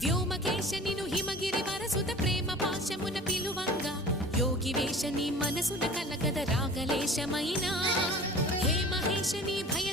వ్యోమకేశనిను హిమగిరి వరసుత ప్రేమ పాశమున పిలువంగా యోగి వేషని మనసున కలకద రాగలేశమైనా హే మహేశని భయ